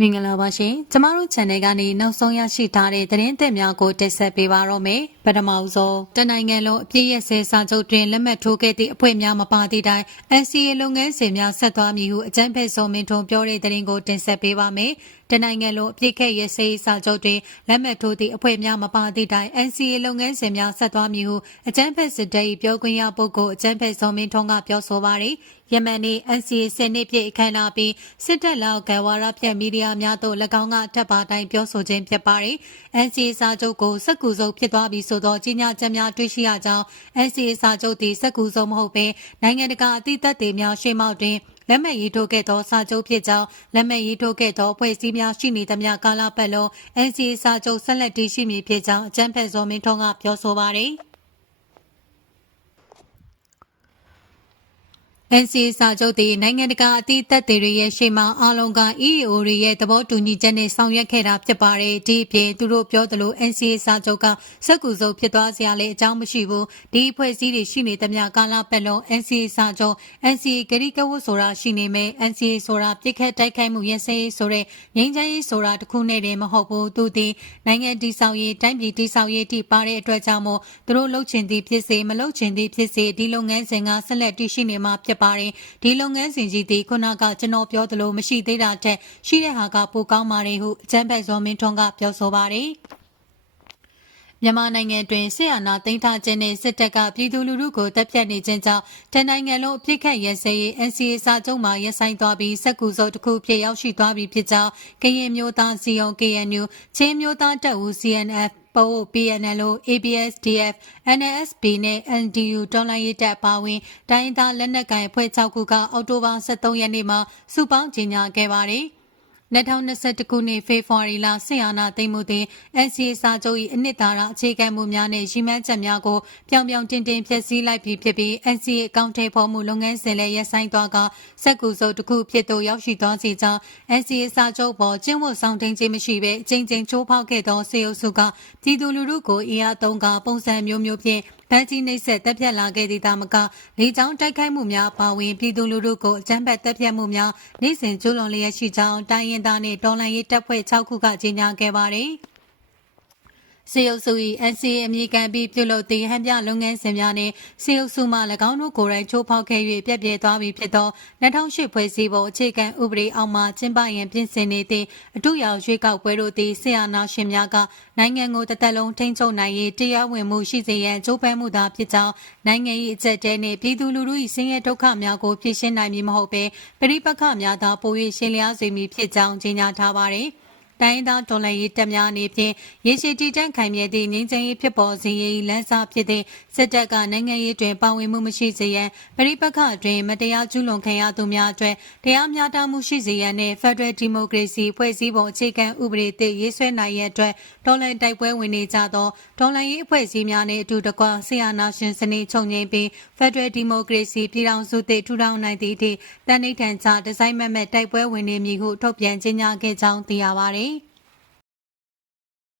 မင်္ဂလာပါရှင်ကျမတို့ channel ကနေနောက်ဆုံးရရှိထားတဲ့သတင်းသစ်များကိုတင်ဆက်ပေးပါတော့မယ်ပထမဆုံးတနိုင်ငံလုံးအပြည့်ရစဲစာချုပ်တွင်လက်မှတ်ထိုးခဲ့သည့်အဖွဲ့များမပါသည့်တိုင် NCA လုပ်ငန်းစဉ်များဆက်သွားမည်ဟုအကြံဖက်စောမင်းထွန်းပြောတဲ့သတင်းကိုတင်ဆက်ပေးပါမယ်တနိုင်ငံလုံးအပြည့်ခက်ရစဲစာချုပ်တွင်လက်မှတ်ထိုးသည့်အဖွဲ့များမပါသည့်တိုင် NCA လုပ်ငန်းစဉ်များဆက်သွားမည်ဟုအကြံဖက်စစ်တပ်၏ပြောခွင့်ရပုဂ္ဂိုလ်အကြံဖက်စောမင်းထွန်းကပြောဆိုပါရယ်ယမန်နေ့ NCA စနစ်ပြည့်အခမ်းအနားပြီးစစ်တပ်လောက်ကဝါရပြတ်မီဒီယာများသို့၎င်းကထပ်ပါတိုင်းပြောဆိုခြင်းဖြစ်ပါတယ်။ NCA စာချုပ်ကိုစက်ကူစုပ်ဖြစ်သွားပြီဆိုသောကြီးညာချက်များတွေ့ရှိရကြောင်း NCA စာချုပ်သည်စက်ကူစုပ်မဟုတ်ဘဲနိုင်ငံတကာအသီးသက်တွေများရှေ့မှောက်တွင်လက်မှတ်ရေးထိုးခဲ့သောစာချုပ်ဖြစ်ကြောင်းလက်မှတ်ရေးထိုးခဲ့သောအဖွဲ့အစည်းများရှိနေသမျှကာလပတ်လုံး NCA စာချုပ်ဆက်လက်တည်ရှိမည်ဖြစ်ကြောင်းအကြံဖက်စောမင်းထွန်းကပြောဆိုပါရယ်NCA စာချုပ်သည်နိုင်ငံတကာအသီးသက်တွေရဲ့ရှေ့မှအားလုံးက EAO တွေရဲ့သဘောတူညီချက်နဲ့ဆောင်ရွက်ခဲ့တာဖြစ်ပါတယ်။ဒီအပြင်သူတို့ပြောသလို NCA စာချုပ်ကစက်ကူစုပ်ဖြစ်သွားစရာလည်းအကြောင်းမရှိဘူး။ဒီအဖွဲ့အစည်းတွေရှိနေသမျှကာလပတ်လုံး NCA စာချုပ် NCA ဂရိကဝတ်ဆိုတာရှိနေမယ်။ NCA ဆိုတာပြစ်ခတ်တိုက်ခိုက်မှုရစဲရေးဆိုတဲ့ငြိမ်းချမ်းရေးဆိုတာတစ်ခုနဲ့တည်းမဟုတ်ဘူး။သူသည်နိုင်ငံတည်ဆောက်ရေးတိုင်းပြည်တည်ဆောက်ရေးတိပါတဲ့အတွက်ကြောင့်မို့သူတို့လှုပ်ချင်သည်ဖြစ်စေမလှုပ်ချင်သည်ဖြစ်စေဒီလုပ်ငန်းစဉ်ကဆက်လက်တည်ရှိနေမှာဖြစ်ပါတယ်ဒီလုပ်ငန်းစဉ်ကြီးသည်ခုနကကျွန်တော်ပြောသလိုမရှိသေးတာတက်ရှိတဲ့ဟာကပိုကောင်းပါတယ်ဟုအကြံဖက်စောမင်းထွန်းကပြောဆိုပါတယ်မြန်မာနိုင်ငံတွင်စစ်အာဏာသိမ်းထားခြင်းနဲ့စစ်တပ်ကပြည်သူလူထုကိုတပ်ဖြတ်နေခြင်းကြောင့်တနိုင်ငံလုံးအပြစ်ခတ်ရစဲရေး NCA စာချုပ်မှာရပ်ဆိုင်းသွားပြီးစက်ကူစုပ်တစ်ခုဖြစ်ရောက်ရှိသွားပြီဖြစ်ကြောင်းကရင်မျိုးသားစီယုံ KNU ချင်းမျိုးသားတပ်ဦး CNF ပို PNLO ABSDF NSB နဲ့ NDU တော်လှန်ရေးတပ်ပါဝင်တိုင်းသားလက်နက်ကိုင်အဖွဲ့6ခုကအောက်တိုဘာ23ရက်နေ့မှာစုပေါင်းကြေညာခဲ့ပါတယ်2021ခုနှစ်ဖေဖော်ဝါရီလဆင်အာနာသိမ်းမှုသည် NCA စာချုပ်၏အနှစ်သာရအခြေခံမှုများနဲ့ရည်မှန်းချက်များကိုပြောင်ပြောင်တင်တင်ဖျက်ဆီးလိုက်ပြီးဖြစ်ပြီး NCA အကောင့်ထဲပေါ်မှုလုပ်ငန်းစဉ်လည်းရပ်ဆိုင်းသွားကစက်ကူစုပ်တစ်ခုဖြစ်သို့ရောက်ရှိသွားစေကြောင်း NCA စာချုပ်ပေါ်ကျင်းဝတ်ဆောင်တင်ခြင်းမရှိဘဲအချိန်ချင်းချိုးဖောက်ခဲ့သောစေအုပ်စုကပြည်သူလူထုကိုအင်အားသုံးကပုံစံမျိုးမျိုးဖြင့်ဗန်ကြီးနှိပ်စက်တပ်ဖြတ်လာခဲ့သည့်သာမကလေကြောင်းတိုက်ခိုက်မှုများပါဝင်ပြည်သူလူထုကိုအကြမ်းဖက်တပ်ဖြတ်မှုများနေ့စဉ်ကျူးလွန်လျက်ရှိကြောင်းတိုင်းရင်းသားနှင့်တော်လှန်ရေးတပ်ဖွဲ့6ခုကကြေညာခဲ့ပါသည်စေအုပ်စု၏ NCA အမည်ခံပြီးပြုလုပ်သည့်ဟန်ပြလုပ်ငန်းစဉ်များနှင့်စေအုပ်စုမှ၎င်းတို့ကိုယ်တိုင်ချိုးဖောက်ခဲ့၍ပြက်ပြဲသွားပြီဖြစ်သော2008ဖွဲ့စည်းပုံအခြေခံဥပဒေအောက်မှကျင်းပရန်ပြင်ဆင်နေသည့်အထူးရောက်ရွေးကောက်ပွဲတို့သည်ဆီယနာရှင်များကနိုင်ငံကိုတစ်သက်လုံးထိန်းချုပ်နိုင်ရေးတရားဝင်မှုရှိစေရန်ကြိုးပမ်းမှုသာဖြစ်ကြောင်းနိုင်ငံ၏အကြက်တဲနှင့်ပြည်သူလူထု၏ဆင်းရဲဒုက္ခများကိုဖြေရှင်းနိုင်မည်မဟုတ်ဘဲပဋိပက္ခများသာပို၍ရှင်းလျားစေမည်ဖြစ်ကြောင်းကြေညာထားပါသည်တိုင်းသားတော်လှန်ရေးတပ်များအနေဖြင့်ရေရှည်တည်တံ့ခိုင်မြဲသည့်ငြိမ်းချမ်းရေးဖြစ်ပေါ်စေရေးလမ်းစာဖြစ်သည့်စစ်တပ်ကနိုင်ငံရေးတွင်ပါဝင်မှုမရှိစေရန်ပဋိပက္ခတွင်မတရားကျူးလွန်ခံရသူများအတွက်တရားမျှတမှုရှိစေရန်နှင့် Federal Democracy ဖွဲ့စည်းပုံအခြေခံဥပဒေသစ်ရေးဆွဲနိုင်ရန်အတွက်တော်လှန်တိုက်ပွဲဝင်နေကြသောတော်လှန်ရေးအဖွဲ့အစည်းများနှင့်အတူတကွဆီယနာရှင်စနစ်ချုပ်ငြိမ်းပြီး Federal Democracy ပြည်ထောင်စုသစ်ထူထောင်နိုင်သည့်အထိတန်ဋိဌာန်ချဒီဇိုင်းမဲ့တိုက်ပွဲဝင်နေမည်ဟုထုတ်ပြန်ကြေညာခဲ့ကြောင်းသိရပါသည်